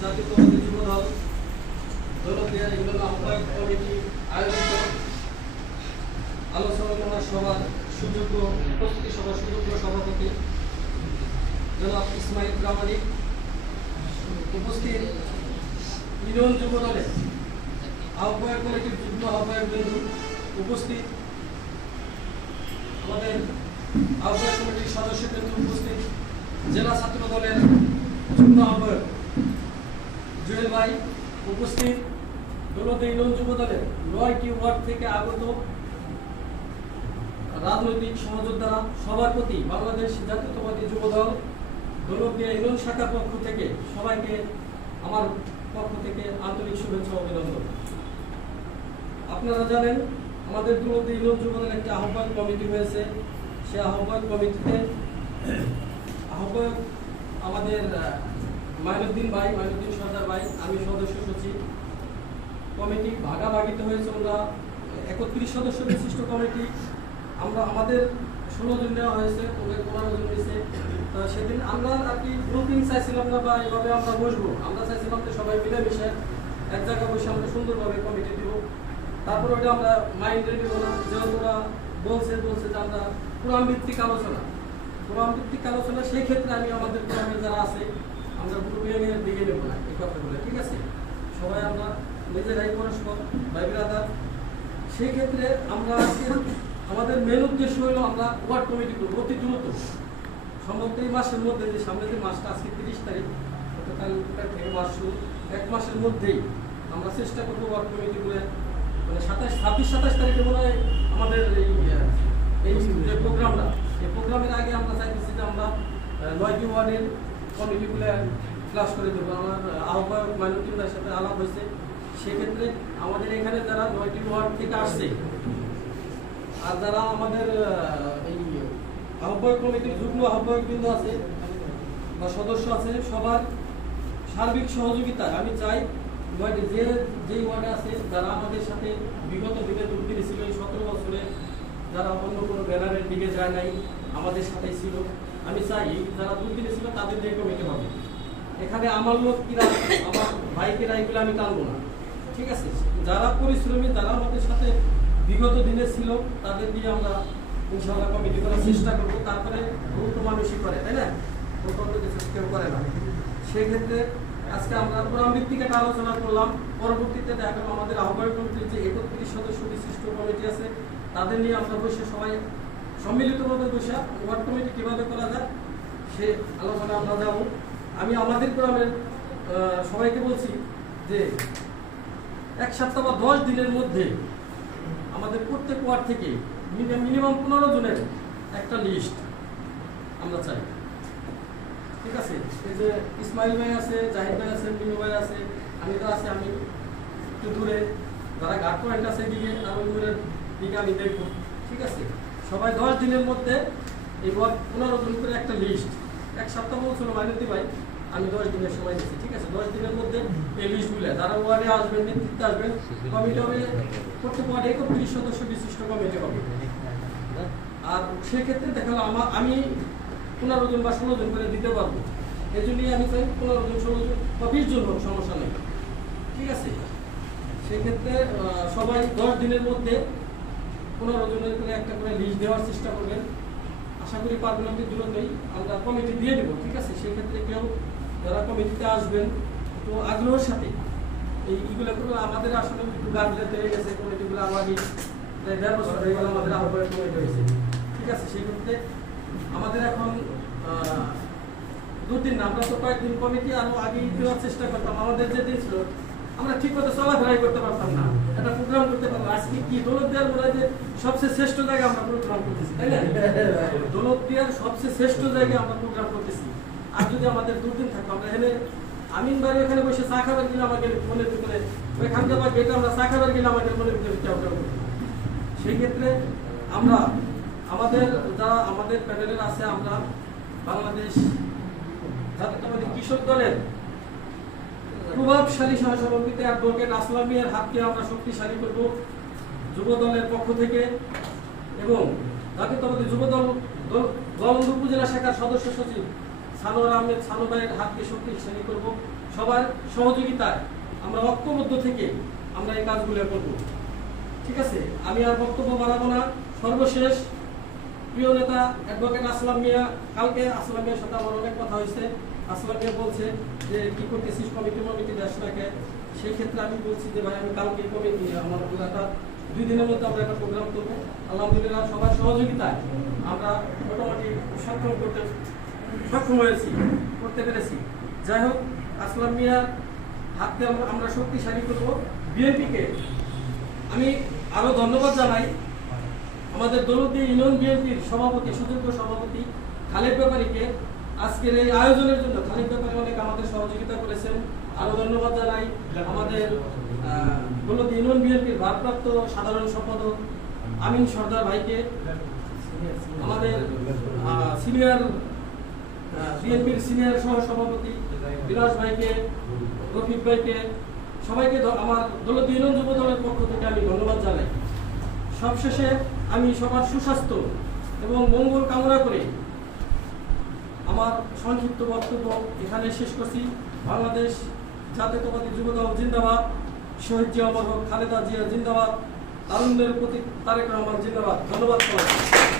জাতীয়তাবাদী যুব দল দৌলতিয়া ইউনিয়ন আহ্বায়ক কমিটি আয়োজিত আলোচনা সভার সুযোগ্য উপস্থিতি সভার সুযোগ্য সভাপতি জনাব ইসমাইল প্রামাণিক উপস্থিত ইউনিয়ন যুব দলের আহ্বায়ক কমিটির যুগ্ম আহ্বায়ক বিন্দু উপস্থিত। আমাদের আহ্বায়ক কমিটির সদস্য বিন্দু উপস্থিত জেলা ছাত্র দলের যুগ্ম আহ্বায়ক জুয়েল ভাই উপস্থিত। দৌলত ইউনিয়ন যুব দলের নয়টি ওয়ার্ড থেকে আগত রাজনৈতিক সহযোদ্ধারা সবার প্রতি বাংলাদেশ জাতীয়তাবাদী যুব দল দৌলতিয়া ইউনিয়ন শাখার পক্ষ থেকে সবাইকে আমার পক্ষ থেকে আন্তরিক শুভেচ্ছা অভিনন্দন। আপনারা জানেন, আমাদের দৌলতি ইউনিয়ন যুব দলের একটি আহ্বায়ক কমিটি হয়েছে। সে আহ্বায়ক কমিটিতে আহ্বায়ক আমাদের মাইনুদ্দিন ভাই, মাইনুদ্দিন সর্দার ভাই, আমি সদস্য সচিব। কমিটি ভাগাভাগিতে হয়েছে আমরা একত্রিশ সদস্য বিশিষ্ট কমিটি। আমরা আমাদের ষোলো জন নেওয়া হয়েছে, ওদের পনেরো জন হয়েছে তো সেদিন আমরা আর কি গ্রুপিং চাইছিলাম না বা এভাবে আমরা বসবো। আমরা চাইছিলাম যে সবাই মিলেমিশে এক জায়গায় বসে আমরা সুন্দরভাবে কমিটি দিব। তারপর ওটা আমরা মাইন্ডে নিব না। যেহেতু ওরা বলছে বলছে যে আমরা কোরআন ভিত্তিক আলোচনা। কোরআন ভিত্তিক আলোচনা, সেই ক্ষেত্রে আমি আমাদের কোরআনের যারা আছে আমরা গ্রুপে নিয়ে দিকে নেব না এই কথাগুলো ঠিক আছে? সবাই আমরা নিজেরাই পরস্পর ভাই ব্রাদার সেই ক্ষেত্রে আমরা আজকে আমাদের মেন উদ্দেশ্য হলো আমরা ওয়ার্ড কমিটি করব অতি দ্রুত। সম্ভবত এই মাসের মধ্যে, যে সামনে যে মাসটা, আজকে তিরিশ তারিখ, গতকাল থেকে মাস শুরু, এক মাসের মধ্যেই আমরা চেষ্টা করব ওয়ার্ড কমিটিগুলো মানে সাতাশ, ছাব্বিশ, সাতাশ তারিখে মনে হয় আমাদের এই এই যে প্রোগ্রামটা এই প্রোগ্রামের আগে আমরা চাইতেছি যে আমরা নয়টি ওয়ার্ডের কমিটিগুলো ক্লাস করে দেবো। আমার আহ্বায়ক মাইনুদ্দিনের সাথে আলাপ হয়েছে। সেক্ষেত্রে আমাদের এখানে যারা নয়টি ওয়ার্ড থেকে আসছে, আর যারা আমাদের এই আহ্বায়ক কমিটির যুগ্ম আহ্বায়ক বিন্দু আছে বা সদস্য আছে, সবার সার্বিক সহযোগিতা আমি চাই ওয়ার্ডে যে, যেই ওয়ার্ডে আছে, যারা আমাদের সাথে বিগত দিনে দুর্নীতি ছিল এই সতেরো বছরে, যারা অন্য কোনো ব্যানারের দিকে যায় নাই, আমাদের সাথে ছিল। আমি চাই যারা দুর্নীতি ছিল তাদের দিয়ে কমিটি হবে। এখানে আমার লোক কিরা, আমার ভাইকেরা এগুলো আমি টানবো না। ঠিক আছে? যারা পরিশ্রমী তারা আমাদের সাথে বিগত দিনে ছিল, তাদের দিয়ে আমরা ইনশাআল্লাহ কমিটি করার চেষ্টা করব। তারপরে গুরুত্ব মানুষই করে, তাই না? প্রকল্প কিছু কেউ করে না। সেক্ষেত্রে আজকে আমরা ভিত্তিক একটা আলোচনা করলাম। পরবর্তীতে দেখা আমাদের আহ্বায়ক কমিটির যে একত্রিশ সদস্য বিশিষ্ট কমিটি আছে, তাদের নিয়ে আমরা বসে সবাই সম্মিলিতভাবে বসে ওয়ার্ড কমিটি কীভাবে করা যায়, সে আলোচনা আমরা যাব। আমি আমাদের গ্রামের সবাইকে বলছি যে, এক সপ্তাহ বা দশ দিনের মধ্যে আমাদের প্রত্যেক ওয়ার্ড থেকে মিনিমাম পনেরো জনের একটা লিস্ট আমরা চাই। ঠিক আছে? এই যে ইসমাইল ভাই আছে, জাহিদ ভাই আছে, মিনু ভাই আছে, আমি তো আছে, আমি একটু দূরে। যারা ঘাট পয়েন্ট আছে দিকে ওই দূরের দিকে আমি দেখব। ঠিক আছে? সবাই দশ দিনের মধ্যে এই পনেরো জন করে একটা লিস্ট এক সপ্তাহ বলছিল মাইনতি ভাই আমি দশ দিনের সময় দিচ্ছি ঠিক আছে? দশ দিনের মধ্যে এই লিস্টগুলো যারা ওয়ার্ডে আসবেন, নেতৃত্বে আসবেন কমিটি হবে প্রত্যেক ওয়ার্ডে একত্রিশ সদস্য বিশিষ্ট কমিটি হবে। আর সেক্ষেত্রে দেখা গেলো আমার আমি পনেরো বা ষোলো করে দিতে পারব। এই জন্যই আমি চাই পনেরো জন বা বিশ জন হোক, সমস্যা নেই। ঠিক আছে? সেক্ষেত্রে সবাই দশ দিনের মধ্যে পনেরো জনের করে একটা করে লিস্ট দেওয়ার চেষ্টা করবেন। আশা করি পারবেন অতি দ্রুতই আমরা কমিটি দিয়ে দেবো, ঠিক আছে? সেক্ষেত্রে কেউ যারা কমিটিতে আসবেন তো আগ্রহের সাথে এই ইগুলো করব আমাদের আসলে একটু গাছগুলো হয়ে গেছে কমিটিগুলো আমারই প্রায় দেড় বছর হয়ে গেল আমাদের আহ্বায়ক কমিটি হয়েছে, ঠিক আছে? সেক্ষেত্রে আমাদের এখন দুদিন আমরা তো কয়েকদিন কমিটি আরও আগে দেওয়ার চেষ্টা করতাম। আমাদের যে দিন ছিল আমরা ঠিক মতো চলাফেরাই করতে পারতাম না। একটা প্রোগ্রাম করতে পারতাম আজকে কি দৌলত দেওয়ার মনে হয় যে সবচেয়ে শ্রেষ্ঠ জায়গায় আমরা প্রোগ্রাম করতেছি, তাই না? দৌলত দেওয়ার সবচেয়ে শ্রেষ্ঠ জায়গায় আমরা প্রোগ্রাম করতেছি। আর যদি আমাদের দুদিন থাকতো, আমরা এখানে আমিন বাড়ি ওখানে বসে চা খাবার গেলে আমাকে মনের ভিতরে ওইখানকে আবার গেটে আমরা চা খাবার গেলে আমাদের মনের ভিতরে কেউ সেই ক্ষেত্রে আমরা, আমাদের যারা আমাদের প্যানেলের আছে, আমরা বাংলাদেশ জাতীয়তাবাদী কৃষক দলের প্রভাবশালী সহসভাপতি অ্যাডভোকেট আসলাম মিয়ার হাতকে আমরা শক্তিশালী করব যুব দলের পক্ষ থেকে এবং জাতীয়তাবাদী যুব দল গোয়ালন্দ উপজেলা শাখার সদস্য সচিব সানোয়ার আহমেদ সানো ভাইয়ের হাতকে শক্তিশালী করব। সবার সহযোগিতায় আমরা ঐক্যবদ্ধ থেকে আমরা এই কাজগুলো করব। ঠিক আছে? আমি আর বক্তব্য বাড়াবো না। সর্বশেষ প্রিয় নেতা অ্যাডভোকেট আসলাম মিয়া, কালকে আসলাম মিয়ার সাথে আমার অনেক কথা হয়েছে। আসলাম মিয়া বলছে যে কি করতেছিস কমিটি কমিটি দেশ নাকি সেই ক্ষেত্রে আমি বলছি যে, ভাই, আমি কালকে কমিটি আমার একটা দুই দিনের মধ্যে আমরা একটা প্রোগ্রাম করব। আলহামদুলিল্লাহ, সবার সহযোগিতায় আমরা মোটামুটি সক্ষম করতে, সক্ষম হয়েছি, করতে পেরেছি। যাই হোক, আসলাম মিয়ার হাতে আমরা শক্তিশালী করব। বিএনপিকে আমি আরও ধন্যবাদ জানাই। আমাদের দৌলতী ইউনিয়ন বিএনপির সভাপতি সুযোগ্য সভাপতি খালেদ ব্যাপারীকে আজকের এই আয়োজনের জন্য খালেদ ব্যাপারী অনেক আমাদের সহযোগিতা করেছেন। আরও ধন্যবাদ জানাই। আমাদের ইউনিয়ন বিএনপির ভারপ্রাপ্ত সাধারণ সম্পাদক আমিন সর্দার ভাইকে। আমাদের সিনিয়র বিএনপির সিনিয়র সহ সভাপতি বিলাস ভাইকে, রফিক ভাইকে, সবাইকে আমার দৌলতী ইউনিয়ন যুব দলের পক্ষ থেকে আমি ধন্যবাদ জানাই। সবশেষে আমি সবার সুস্বাস্থ্য এবং মঙ্গল কামনা করে আমার সংক্ষিপ্ত বক্তব্য এখানে শেষ করছি। বাংলাদেশ জাতীয়তাবাদী যুবদল জিন্দাবাদ। শহীদ জিয়া খালেদা জিয়া জিন্দাবাদ। আনন্দের প্রতি তারেক রহমান জিন্দাবাদ। ধন্যবাদ।